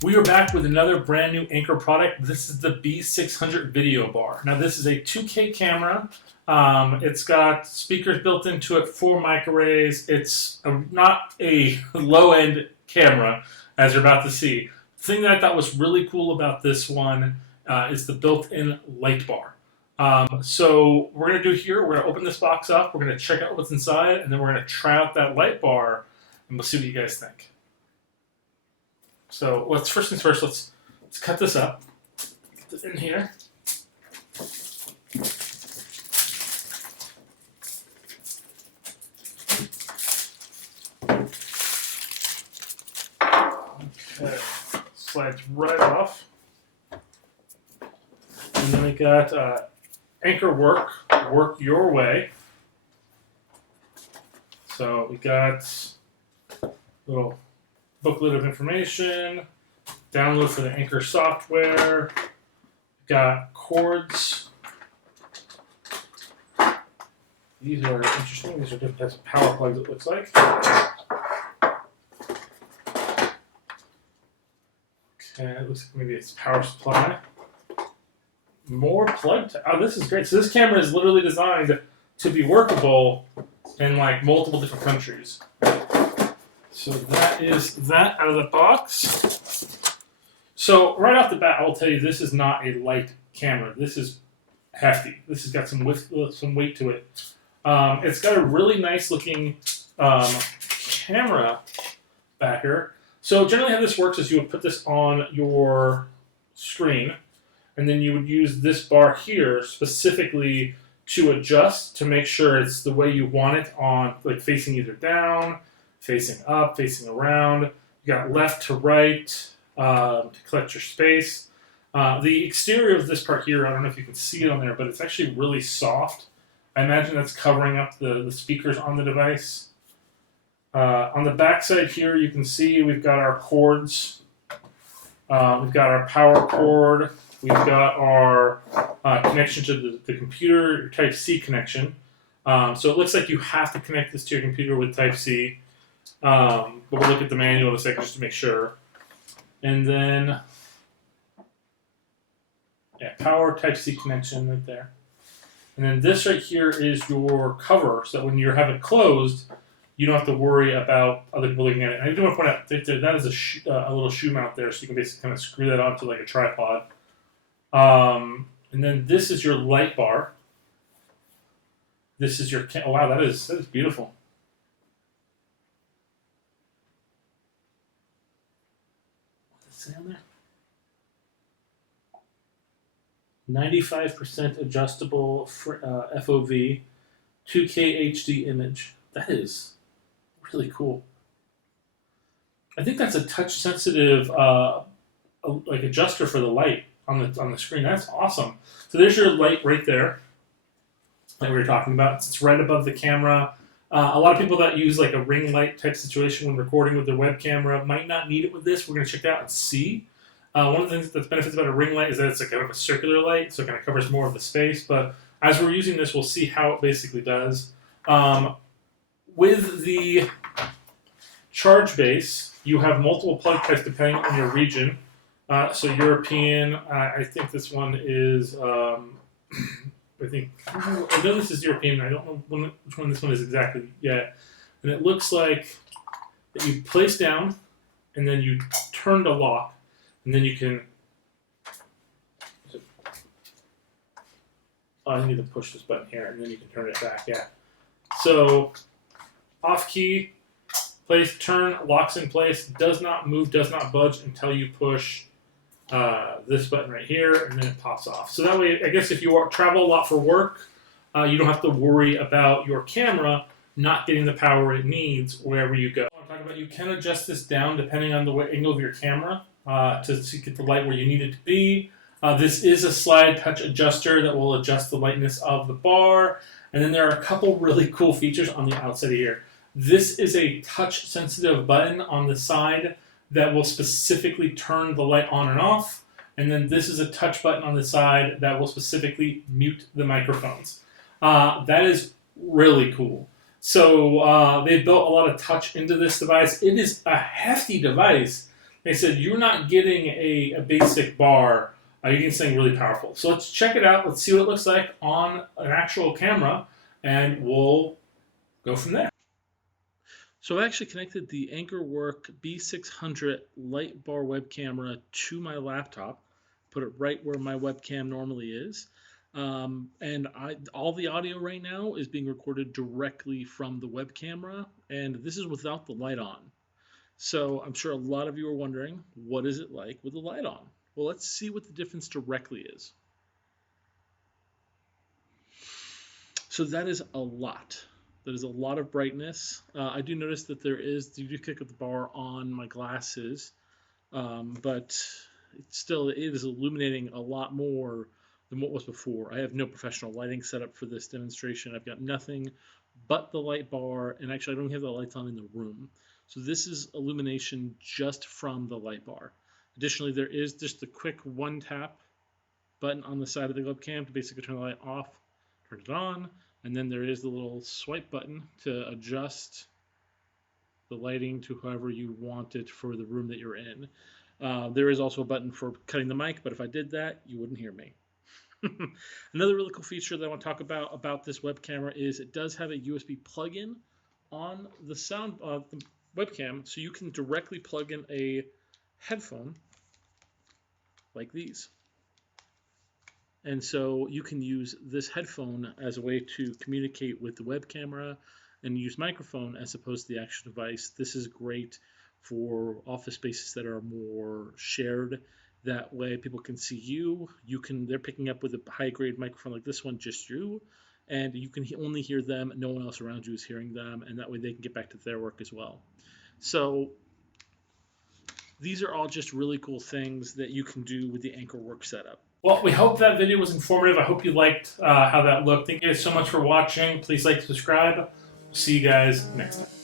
We are back with another brand new Anker product. This is the B600 video bar. Now this is a 2K camera. It's got speakers built into it, 4 microarrays. It's not a low-end camera, as you're about to see. The thing that I thought was really cool about this one is the built-in light bar. So we're going to do here, we're going to open this box up, we're going to check out what's inside, and then we're going to try out that light bar, and we'll see what you guys think. So first things first, let's cut this up. Get this in here. Okay, slides right off. And then we got AnkerWork, work your way. So we got a little booklet of information, download for the Anker software, got cords. These are interesting. These are different types of power plugs, it looks like. Okay, it looks like maybe it's power supply. More plug. Oh, this is great. So this camera is literally designed to be workable in like multiple different countries. So that is that out of the box. So right off the bat, I will tell you this is not a light camera. This is hefty. This has got some weight to it. It's got a really nice looking camera backer. So generally how this works is you would put this on your screen, and then you would use this bar here specifically to adjust to make sure it's the way you want it on, like facing either down, facing up, facing around. You got left to right to collect your space. The exterior of this part here, I don't know if you can see it on there, but it's actually really soft. I imagine that's covering up the speakers on the device. On the back side here, you can see we've got our cords. We've got our power cord. We've got our connection to the computer, your Type-C connection. So it looks like you have to connect this to your computer with Type-C. But we'll look at the manual in a second just to make sure. And then, yeah, power Type-C connection right there. And then this right here is your cover, so that when you have it closed, you don't have to worry about other people looking at it. And I do want to point out that is a little shoe mount there, so you can basically kind of screw that onto like a tripod. And then this is your light bar. This is your oh wow, that is beautiful. What's it say on there? 95% adjustable FOV, 2K HD image. That is really cool. I think that's a touch-sensitive like adjuster for the light on the screen. That's awesome. So there's your light right there, like we were talking about. It's right above the camera. A lot of people that use like a ring light type situation when recording with their web camera might not need it with this. We're going to check it out and see. One of the things that's benefits about a ring light is that it's like kind of a circular light, so it kind of covers more of the space. But as we're using this, we'll see how it basically does. With the charge base, you have multiple plug types depending on your region. So European, I think this one is, I know this is European. I don't know which one this one is exactly yet. And it looks like that you place down, and then you turn to lock, and then you can. Oh, I need to push this button here, and then you can turn it back. Yeah. So off key, place, turn, locks in place, does not move, does not budge until you push this button right here, and then it pops off. So that way, I guess if you travel a lot for work, you don't have to worry about your camera not getting the power it needs wherever you go. I'm talking about you can adjust this down depending on the angle of your camera to get the light where you need it to be. This is a slide touch adjuster that will adjust the lightness of the bar. And then there are a couple really cool features on the outside of here. This is a touch-sensitive button on the side that will specifically turn the light on and off. And then this is a touch button on the side that will specifically mute the microphones. That is really cool. So they've built a lot of touch into this device. It is a hefty device. they said you're not getting a basic bar. You're getting something really powerful. So let's check it out. Let's see what it looks like on an actual camera, and we'll go from there. So I actually connected the AnkerWork B600 light bar web camera to my laptop, put it right where my webcam normally is. And all the audio right now is being recorded directly from the web camera, and this is without the light on. So I'm sure a lot of you are wondering, what is it like with the light on? Well, let's see what the difference directly is. So that is a lot. That is a lot of brightness. I do notice that you do kick up the bar on my glasses, but it is illuminating a lot more than what was before. I have no professional lighting setup for this demonstration. I've got nothing but the light bar, and actually I don't have the lights on in the room. So this is illumination just from the light bar. Additionally, there is just the quick one tap button on the side of the webcam to basically turn the light off, turn it on, and then there is the little swipe button to adjust the lighting to however you want it for the room that you're in. There is also a button for cutting the mic, but if I did that, you wouldn't hear me. Another really cool feature that I want to talk about this web camera is it does have a USB plug-in on the the webcam, so you can directly plug in a headphone like these. And so you can use this headphone as a way to communicate with the web camera and use microphone as opposed to the actual device. This is great for office spaces that are more shared. That way people can see you. They're picking up with a high-grade microphone like this one, just you, and you can only hear them. No one else around you is hearing them, and that way they can get back to their work as well. So these are all just really cool things that you can do with the AnkerWork setup. Well, we hope that video was informative. I hope you liked how that looked. Thank you guys so much for watching. Please like, subscribe. See you guys next time.